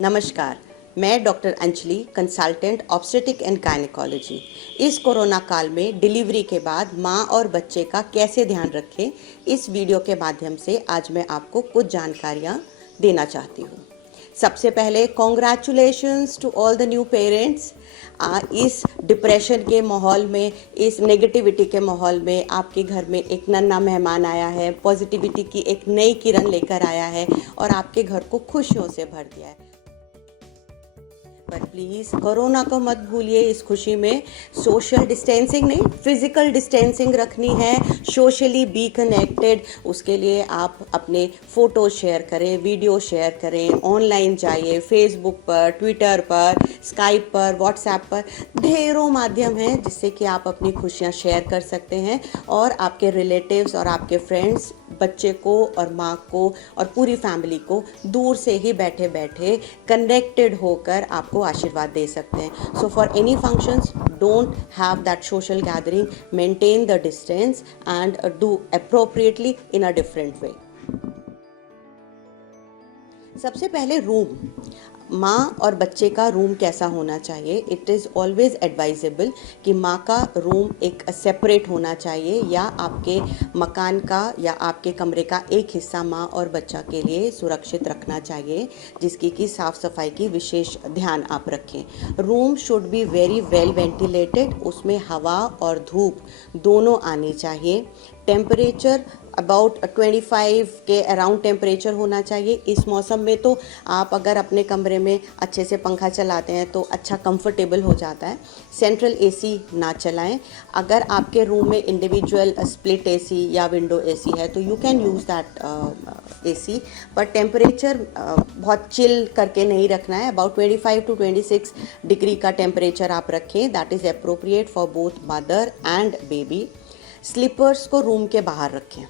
नमस्कार, मैं doctor Anjali, consultant obstetric and gynaecology. इस कोरोना काल में डिलीवरी के बाद माँ और बच्चे का कैसे ध्यान रखें, इस वीडियो के माध्यम से आज मैं आपको कुछ जानकारियाँ देना चाहती हूँ। सबसे पहले congratulations to all the new parents. इस डिप्रेशन के माहौल में, इस नेगेटिविटी के माहौल में आपके घर में एक नन्हा मेहमान आया है, पॉजिटिविटी की एक नई किरण लेकर आया है और आपके घर को खुशियों से भर दिया है। पर प्लीज़ कोरोना को मत भूलिए। इस खुशी में सोशल डिस्टेंसिंग नहीं, फिजिकल डिस्टेंसिंग रखनी है। सोशली बी कनेक्टेड, उसके लिए आप अपने फ़ोटो शेयर करें, वीडियो शेयर करें, ऑनलाइन जाइए, फेसबुक पर, ट्विटर पर, स्काइप पर, व्हाट्सएप पर, ढेरों माध्यम हैं जिससे कि आप अपनी खुशियाँ शेयर कर सकते हैं और आपके रिलेटिव्स और आपके फ्रेंड्स बच्चे को और माँ को और पूरी फैमिली को दूर से ही बैठे बैठे कनेक्टेड होकर आपको आशीर्वाद दे सकते हैं। So for any functions, don't have that social gathering, maintain the distance and do appropriately in a different way. सबसे पहले रूम, माँ और बच्चे का रूम कैसा होना चाहिए। इट इज़ ऑलवेज एडवाइजेबल कि माँ का रूम एक सेपरेट होना चाहिए या आपके मकान का या आपके कमरे का एक हिस्सा माँ और बच्चा के लिए सुरक्षित रखना चाहिए, जिसकी कि साफ़ सफाई की विशेष ध्यान आप रखें। Room should be very well ventilated, उसमें हवा और धूप दोनों आनी चाहिए। टेम्परेचर अबाउट 25 के अराउंड टेम्परेचर होना चाहिए। इस मौसम में तो आप अगर अपने कमरे में अच्छे से पंखा चलाते हैं तो अच्छा कंफर्टेबल हो जाता है। सेंट्रल एसी ना चलाएं। अगर आपके रूम में इंडिविजुअल स्प्लिट एसी या विंडो एसी है तो you can use that AC, पर टेम्परेचर बहुत चिल करके नहीं रखना है। अबाउट 25 to 26 डिग्री का टेम्परेचर आप रखें, that is appropriate for both mother and baby. Slippers को रूम के बाहर रखें।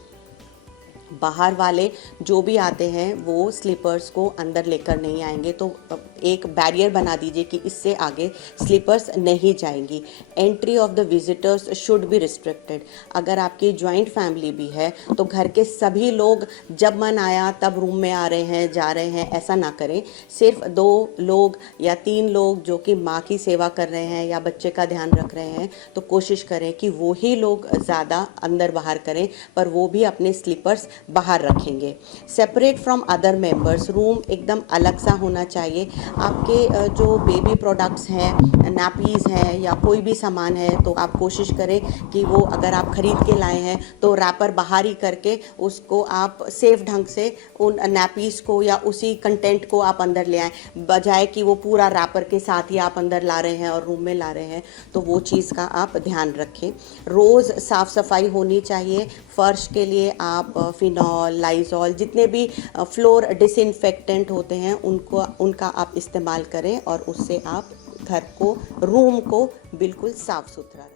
बाहर वाले जो भी आते हैं वो स्लीपर्स को अंदर लेकर नहीं आएंगे, तो एक बैरियर बना दीजिए कि इससे आगे स्लीपर्स नहीं जाएंगी। Entry of the visitors should be restricted. अगर आपकी जॉइंट फैमिली भी है तो घर के सभी लोग जब मन आया तब रूम में आ रहे हैं, जा रहे हैं, ऐसा ना करें। सिर्फ 2 लोग या 3 लोग जो कि माँ की सेवा कर रहे हैं या बच्चे का ध्यान रख रहे हैं तो कोशिश करें कि वो ही लोग ज़्यादा अंदर बाहर करें, पर वो भी अपने स्लीपर्स बाहर रखेंगे। Separate from other members, room एकदम अलग सा होना चाहिए। आपके जो बेबी प्रोडक्ट्स हैं, नैपीज़ हैं या कोई भी सामान है तो आप कोशिश करें कि वो अगर आप ख़रीद के लाए हैं तो रैपर बाहर ही करके उसको आप सेफ ढंग से उन नैपीज़ को या उसी कंटेंट को आप अंदर ले आएँ, बजाय कि वो पूरा रैपर के साथ ही आप अंदर ला रहे हैं और रूम में ला रहे हैं। तो वो चीज़ का आप ध्यान रखें। रोज़ साफ़ सफाई होनी चाहिए। फ़र्श के लिए आप फिनॉल, लाइजॉल, जितने भी फ्लोर डिसइंफेक्टेंट होते हैं उनका आप इस्तेमाल करें और उससे आप घर को, रूम को बिल्कुल साफ सुथरा रखें।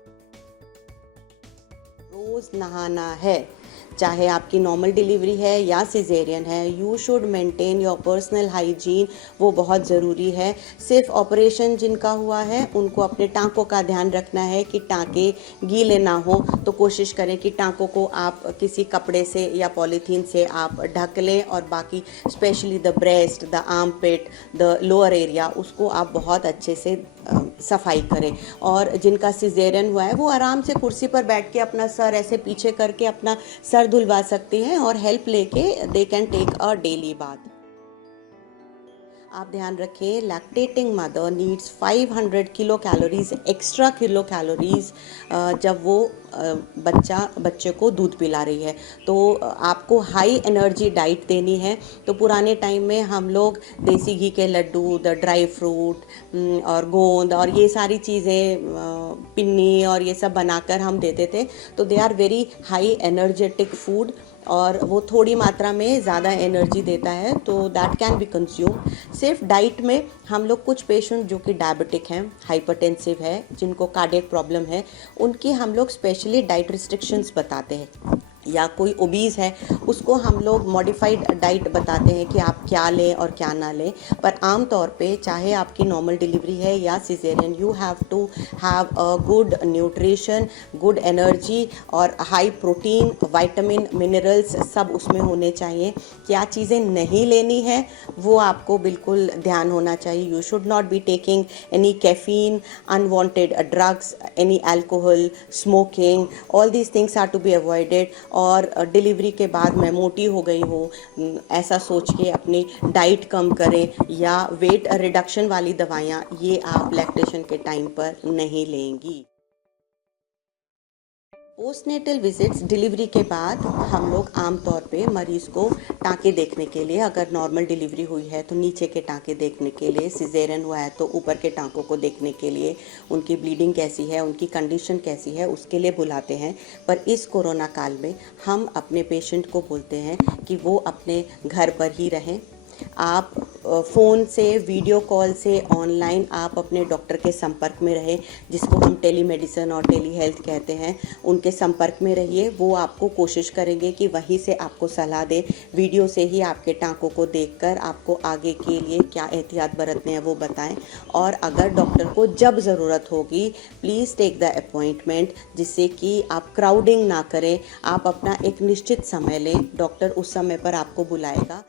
रोज़ नहाना है, चाहे आपकी नॉर्मल डिलीवरी है या सिजेरियन है। You should maintain your personal hygiene, वो बहुत ज़रूरी है। सिर्फ ऑपरेशन जिनका हुआ है उनको अपने टाँकों का ध्यान रखना है कि टाँके गीले ना हो, तो कोशिश करें कि टाँकों को आप किसी कपड़े से या पॉलीथीन से आप ढक लें और बाकी specially the breast, the armpit, the lower area, उसको आप बहुत अच्छे से सफाई करें। और जिनका सिजेरियन हुआ है वो आराम से कुर्सी पर बैठ के अपना सर ऐसे पीछे करके अपना सर धुलवा सकती हैं और हेल्प लेके they can take a daily bath. आप ध्यान रखें, lactating mother needs 500 kilo calories extra kilo calories जब वो बच्चे को दूध पिला रही है। तो आपको हाई एनर्जी डाइट देनी है। तो पुराने टाइम में हम लोग देसी घी के लड्डू, द ड्राई फ्रूट और गोंद और ये सारी चीज़ें, पिन्नी और ये सब बनाकर हम देते थे। तो they are very high energetic food और वो थोड़ी मात्रा में ज़्यादा एनर्जी देता है, तो दैट कैन बी कंज्यूम। सिर्फ डाइट में हम लोग कुछ पेशेंट जो कि डायबिटिक हैं, हाइपरटेंसिव है, जिनको कार्डियक प्रॉब्लम है, उनकी हम लोग स्पेशली डाइट रिस्ट्रिक्शंस बताते हैं। या कोई ओबीज़ है, उसको हम लोग मॉडिफाइड डाइट बताते हैं कि आप क्या लें और क्या ना लें। पर आम तौर पे चाहे आपकी नॉर्मल डिलीवरी है या caesarean, you have to have a good nutrition, good energy और हाई प्रोटीन, विटामिन, मिनरल्स सब उसमें होने चाहिए। क्या चीज़ें नहीं लेनी है वो आपको बिल्कुल ध्यान होना चाहिए। You should not be taking any caffeine, unwanted drugs, any alcohol, smoking, all these things are to be avoided. और डिलीवरी के बाद मैं मोटी हो गई हूँ ऐसा सोच के अपनी डाइट कम करें, या वेट रिडक्शन वाली दवाइयाँ ये आप लैक्टेशन के टाइम पर नहीं लेंगी। पोस्टनेटल विजिट्स डिलीवरी के बाद हम लोग आम तौर पे मरीज़ को टाँके देखने के लिए, अगर नॉर्मल डिलीवरी हुई है तो नीचे के टाँके देखने के लिए, सिजेरियन हुआ है तो ऊपर के टाँकों को देखने के लिए, उनकी ब्लीडिंग कैसी है, उनकी कंडीशन कैसी है, उसके लिए बुलाते हैं। पर इस कोरोना काल में हम अपने पेशेंट को बोलते हैं कि वो अपने घर पर ही रहें। आप फ़ोन से, वीडियो कॉल से, ऑनलाइन आप अपने डॉक्टर के संपर्क में रहें, जिसको हम टेलीमेडिसिन और टेली हेल्थ कहते हैं। उनके संपर्क में रहिए, वो आपको कोशिश करेंगे कि वहीं से आपको सलाह दें। वीडियो से ही आपके टाँकों को देखकर आपको आगे के लिए क्या एहतियात बरतने हैं वो बताएं। और अगर डॉक्टर को जब ज़रूरत होगी, प्लीज़ टेक द अपॉइंटमेंट, जिससे कि आप क्राउडिंग ना करें। आप अपना एक निश्चित समय लें, डॉक्टर उस समय पर आपको बुलाएगा।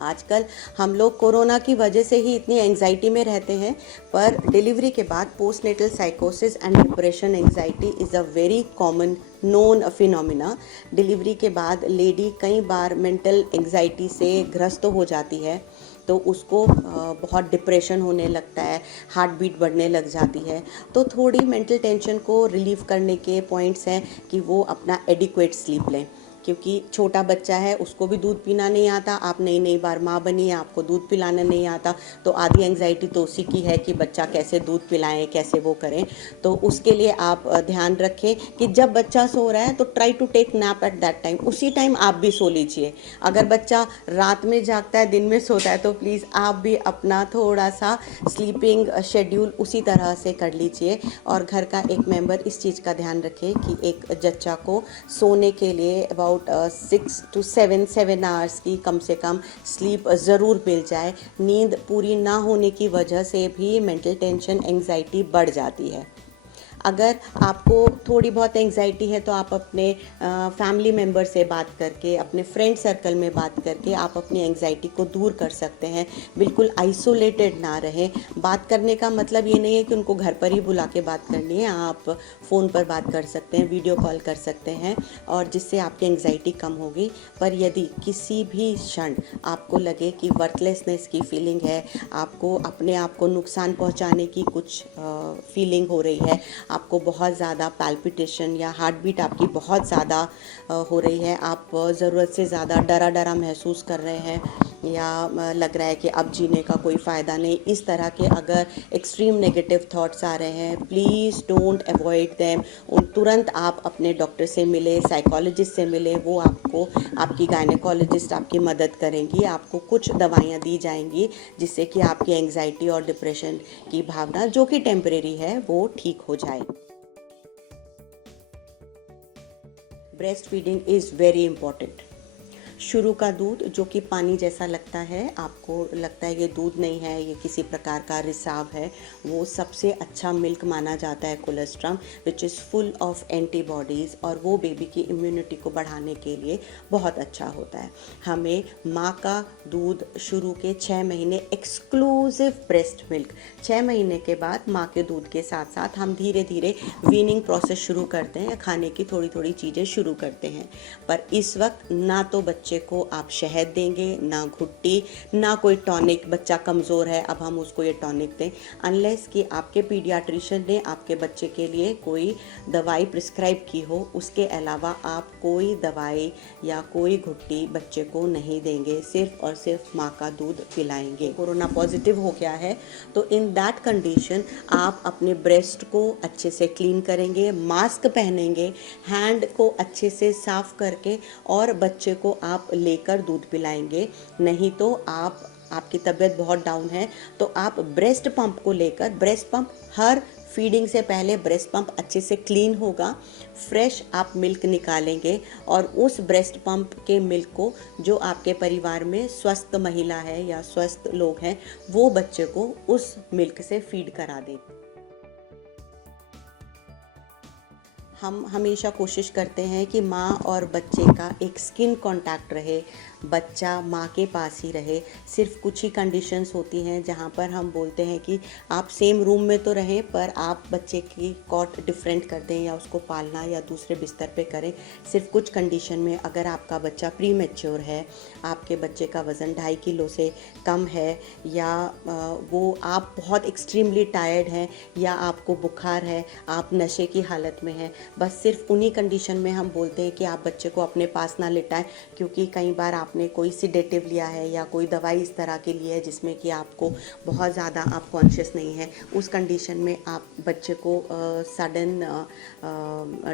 आजकल हम लोग कोरोना की वजह से ही इतनी एंजाइटी में रहते हैं, पर डिलीवरी के बाद पोस्टनेटल साइकोसिस and depression anxiety is a very common known phenomena. Delivery के बाद लेडी कई बार मेंटल एंजाइटी से ग्रस्त हो जाती है, तो उसको बहुत डिप्रेशन होने लगता है, हार्ट बीट बढ़ने लग जाती है। तो थोड़ी मेंटल टेंशन को रिलीव करने के पॉइंट्स हैं कि वो अपना एडिक्वेट स्लीप लें, क्योंकि छोटा बच्चा है, उसको भी दूध पीना नहीं आता। आप नई नई बार माँ बनी है, आपको दूध पिलाना नहीं आता, तो आधी एंजाइटी तो उसी की है कि बच्चा कैसे दूध पिलाएं, कैसे वो करें। तो उसके लिए आप ध्यान रखें कि जब बच्चा सो रहा है तो try to take nap at that time, उसी टाइम आप भी सो लीजिए। अगर बच्चा रात में जागता है, दिन में सोता है, तो प्लीज़ आप भी अपना थोड़ा सा स्लीपिंग शेड्यूल उसी तरह से कर लीजिए। और घर का एक मेंबर इस चीज़ का ध्यान रखे कि एक बच्चा को सोने के लिए अबाउट 6 to 7 आवर्स की कम से कम स्लीप ज़रूर मिल जाए। नींद पूरी ना होने की वजह से भी मेंटल टेंशन, एंजाइटी बढ़ जाती है। अगर आपको थोड़ी बहुत एंजाइटी है तो आप अपने फैमिली मेम्बर से बात करके, अपने फ्रेंड सर्कल में बात करके आप अपनी एंजाइटी को दूर कर सकते हैं। बिल्कुल आइसोलेटेड ना रहें। बात करने का मतलब ये नहीं है कि उनको घर पर ही बुला के बात करनी है, आप फ़ोन पर बात कर सकते हैं, वीडियो कॉल कर सकते हैं, और जिससे आपकी एंजाइटी कम होगी। पर यदि किसी भी क्षण आपको लगे कि वर्थलेसनेस की फीलिंग है, आपको अपने आप को नुकसान पहुंचाने की कुछ फीलिंग हो रही है, आपको बहुत ज़्यादा पैल्पिटेशन या हार्ट बीट आपकी बहुत ज़्यादा हो रही है, आप ज़रूरत से ज़्यादा डरा डरा महसूस कर रहे हैं, या लग रहा है कि अब जीने का कोई फ़ायदा नहीं, इस तरह के अगर एक्सट्रीम नेगेटिव थॉट्स आ रहे हैं, प्लीज़ डोंट अवॉइड देम। तुरंत आप अपने डॉक्टर से मिले, साइकोलॉजिस्ट से मिले, वो आपको, आपकी गायनेकोलॉजिस्ट आपकी मदद करेंगी, आपको कुछ दवाइयाँ दी जाएंगी जिससे कि आपकी एंग्जाइटी और डिप्रेशन की भावना, जो कि टेम्परेरी है, वो ठीक हो जाए। Breast feeding is very important. शुरू का दूध जो कि पानी जैसा लगता है, आपको लगता है ये दूध नहीं है, ये किसी प्रकार का रिसाव है, वो सबसे अच्छा मिल्क माना जाता है colostrum, which is full of antibodies, और वो बेबी की इम्यूनिटी को बढ़ाने के लिए बहुत अच्छा होता है। हमें माँ का दूध शुरू के 6 महीने एक्सक्लूसिव ब्रेस्ट मिल्क, 6 महीने के बाद माँ के दूध के साथ साथ हम धीरे धीरे वीनिंग प्रोसेस शुरू करते हैं, खाने की थोड़ी थोड़ी चीज़ें शुरू करते हैं। पर इस वक्त ना तो बच्चे को आप शहद देंगे, ना घुट्टी, ना कोई टॉनिक, बच्चा कमज़ोर है अब हम उसको ये टॉनिक दें, अनलेस कि आपके पीडियाट्रिशियन ने आपके बच्चे के लिए कोई दवाई प्रिस्क्राइब की हो। उसके अलावा आप कोई दवाई या कोई घुट्टी बच्चे को नहीं देंगे, सिर्फ और सिर्फ माँ का दूध पिलाएंगे। कोरोना पॉजिटिव हो गया है तो इन दैट कंडीशन आप अपने ब्रेस्ट को अच्छे से क्लीन करेंगे, मास्क पहनेंगे, हैंड को अच्छे से साफ करके, और बच्चे को आप लेकर दूध पिलाएंगे। नहीं तो आपकी तबीयत बहुत डाउन है तो आप ब्रेस्ट पंप को लेकर, ब्रेस्ट पंप हर फीडिंग से पहले ब्रेस्ट पंप अच्छे से क्लीन होगा, फ्रेश आप मिल्क निकालेंगे और उस ब्रेस्ट पंप के मिल्क को जो आपके परिवार में स्वस्थ महिला है या स्वस्थ लोग हैं वो बच्चे को उस मिल्क से फीड करा दें। हम हमेशा कोशिश करते हैं कि माँ और बच्चे का एक स्किन कांटेक्ट रहे, बच्चा माँ के पास ही रहे। सिर्फ कुछ ही कंडीशंस होती हैं जहाँ पर हम बोलते हैं कि आप सेम रूम में तो रहें पर आप बच्चे की कॉट डिफरेंट कर दें या उसको पालना या दूसरे बिस्तर पे करें। सिर्फ कुछ कंडीशन में, अगर आपका बच्चा प्री मैच्योर है, आपके बच्चे का वज़न 2.5 किलो से कम है या वो आप बहुत एक्सट्रीमली टायर्ड हैं या आपको बुखार है, आप नशे की हालत में हैं, बस सिर्फ उन्हीं कंडीशन में हम बोलते हैं कि आप बच्चे को अपने पास ना लिटाएं। क्योंकि कई बार आपने कोई सिडेटिव लिया है या कोई दवाई इस तरह की ली है जिसमें कि आपको बहुत ज़्यादा आप कॉन्शियस नहीं है, उस कंडीशन में आप बच्चे को सडन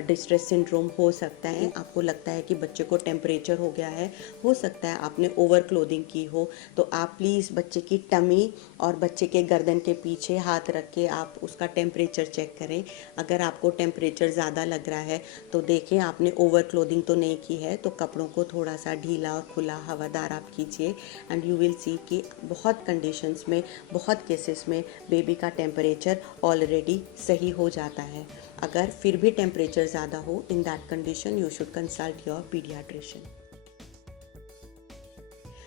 डिस्ट्रेस सिंड्रोम हो सकता है। आपको लगता है कि बच्चे को टेम्परेचर हो गया है, हो सकता है आपने ओवर क्लोथिंग की हो, तो आप प्लीज़ बच्चे की टमी और बच्चे के गर्दन के पीछे हाथ रख के आप उसका टेम्परेचर चेक करें। अगर आपको टेम्परेचर ज़्यादा लग रहा है तो देखें आपने ओवर क्लोथिंग तो नहीं की है, तो कपड़ों को थोड़ा सा ढीला और खुला हवादार आप कीजिए एंड यू विल सी कि बहुत कंडीशंस में, बहुत केसेस में बेबी का टेम्परेचर ऑलरेडी सही हो जाता है। अगर फिर भी टेम्परेचर ज़्यादा हो, in that condition you should consult your paediatrician.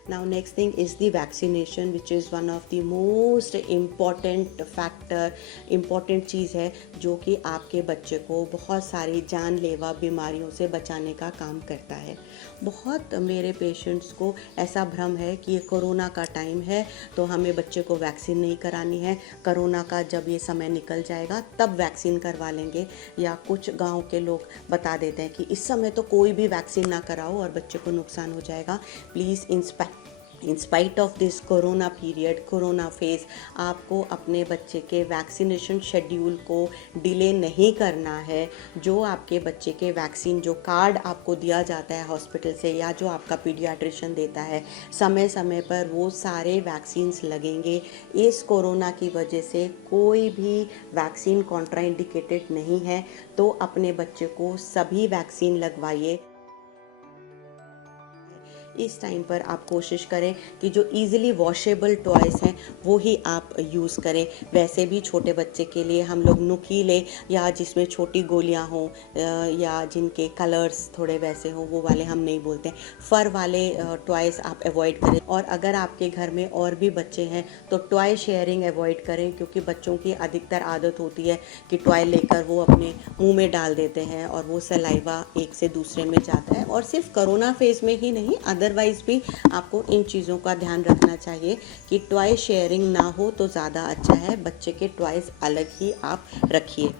Now next thing is the vaccination, which is one of the most important factor, important चीज़ है जो कि आपके बच्चे को बहुत सारी जानलेवा बीमारियों से बचाने का काम करता है। बहुत मेरे पेशेंट्स को ऐसा भ्रम है कि ये कोरोना का टाइम है तो हमें बच्चे को वैक्सीन नहीं करानी है, कोरोना का जब ये समय निकल जाएगा तब वैक्सीन करवा लेंगे, या कुछ गांव के लोग बता देते हैं कि इस समय तो कोई भी वैक्सीन ना कराओ और बच्चे को नुकसान हो जाएगा। Please in spite of this corona period, corona phase, आपको अपने बच्चे के वैक्सीनेशन शेड्यूल को डिले नहीं करना है। जो आपके बच्चे के वैक्सीन, जो कार्ड आपको दिया जाता है हॉस्पिटल से या जो आपका पीडियाट्रिशियन देता है, समय समय पर वो सारे वैक्सीन्स लगेंगे। इस कोरोना की वजह से कोई भी वैक्सीन कॉन्ट्राइंडिकेटेड नहीं है, तो अपने बच्चे को सभी वैक्सीन लगवाइए। इस टाइम पर आप कोशिश करें कि जो इजीली वॉशेबल टॉयज़ हैं वो ही आप यूज़ करें। वैसे भी छोटे बच्चे के लिए हम लोग नुकीले या जिसमें छोटी गोलियां हों या जिनके कलर्स थोड़े वैसे हों वो वाले हम नहीं बोलते हैं, फ़र वाले टॉयज़ आप अवॉइड करें। और अगर आपके घर में और भी बच्चे हैं तो टॉय शेयरिंग अवॉइड करें, क्योंकि बच्चों की अधिकतर आदत होती है कि टॉय लेकर वो अपने मुंह में डाल देते हैं और वो सलाइवा एक से दूसरे में जाता है। और सिर्फ कोरोना फेज़ में ही नहीं, अदरवाइज़ भी आपको इन चीज़ों का ध्यान रखना चाहिए कि टॉय शेयरिंग ना हो तो ज़्यादा अच्छा है। बच्चे के टॉयज़ अलग ही आप रखिए।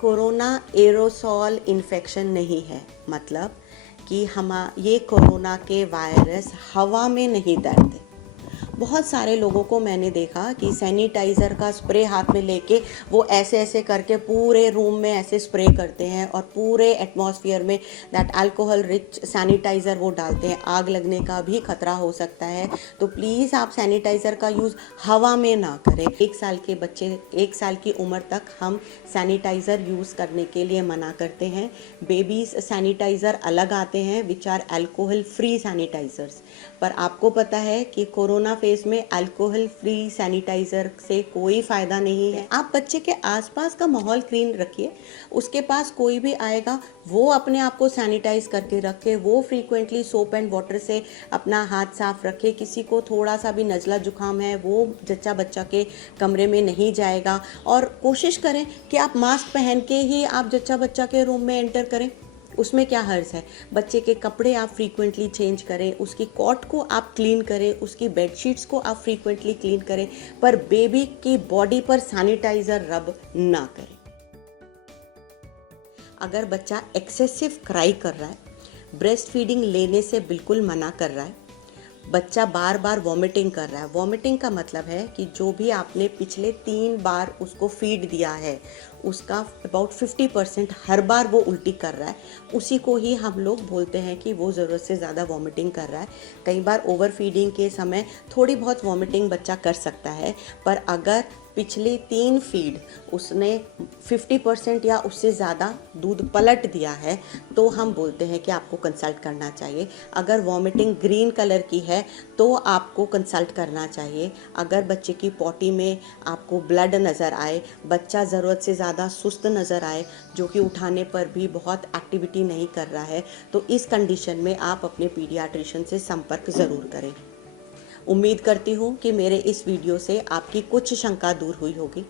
कोरोना एरोसॉल इन्फेक्शन नहीं है, मतलब कि ये कोरोना के वायरस हवा में नहीं तैरते। बहुत सारे लोगों को मैंने देखा कि सैनिटाइज़र का स्प्रे हाथ में लेके वो ऐसे ऐसे करके पूरे रूम में ऐसे स्प्रे करते हैं और पूरे एटमॉस्फेयर में दैट अल्कोहल रिच सैनिटाइज़र वो डालते हैं। आग लगने का भी खतरा हो सकता है, तो प्लीज़ आप सैनिटाइज़र का यूज़ हवा में ना करें। 1 साल के बच्चे, 1 साल की उम्र तक हम सैनिटाइज़र यूज़ करने के लिए मना करते हैं। बेबीज़ सैनिटाइज़र अलग आते हैं which are alcohol free sanitisers, पर आपको पता है कि कोरोना फेज में अल्कोहल फ्री सैनिटाइज़र से कोई फ़ायदा नहीं है। आप बच्चे के आसपास का माहौल क्लीन रखिए, उसके पास कोई भी आएगा वो अपने आप को सैनिटाइज़ करके रखे, वो फ्रीक्वेंटली सोप एंड वाटर से अपना हाथ साफ रखे। किसी को थोड़ा सा भी नज़ला जुकाम है वो जच्चा बच्चा के कमरे में नहीं जाएगा, और कोशिश करें कि आप मास्क पहन के ही आप जच्चा बच्चा के रूम में एंटर करें। उसमें क्या हर्ज है। बच्चे के कपड़े आप फ्रीक्वेंटली चेंज करें, उसकी कॉट को आप क्लीन करें, उसकी बेडशीट्स को आप फ्रीक्वेंटली क्लीन करें, पर बेबी की बॉडी पर सैनिटाइज़र रब ना करें। अगर बच्चा एक्सेसिव क्राई कर रहा है, ब्रेस्ट फीडिंग लेने से बिल्कुल मना कर रहा है, बच्चा बार बार वॉमिटिंग कर रहा है, वॉमिटिंग का मतलब है कि जो भी आपने पिछले 3 बार उसको फीड दिया है उसका अबाउट 50% हर बार वो उल्टी कर रहा है, उसी को ही हम लोग बोलते हैं कि वो ज़रूरत से ज़्यादा वॉमिटिंग कर रहा है। कई बार ओवर फीडिंग के समय थोड़ी बहुत वॉमिटिंग बच्चा कर सकता है, पर अगर पिछली 3 फीड उसने 50% या उससे ज़्यादा दूध पलट दिया है, तो हम बोलते हैं कि आपको कंसल्ट करना चाहिए। अगर वॉमिटिंग ग्रीन कलर की है तो आपको कंसल्ट करना चाहिए। अगर बच्चे की पॉटी में आपको ब्लड नज़र आए, बच्चा ज़रूरत से ज़्यादा सुस्त नज़र आए, जो कि उठाने पर भी बहुत एक्टिविटी नहीं कर रहा है, तो इस कंडीशन में आप अपने पीडियाट्रिशियन से संपर्क ज़रूर करें। उम्मीद करती हूँ कि मेरे इस वीडियो से आपकी कुछ शंका दूर हुई होगी।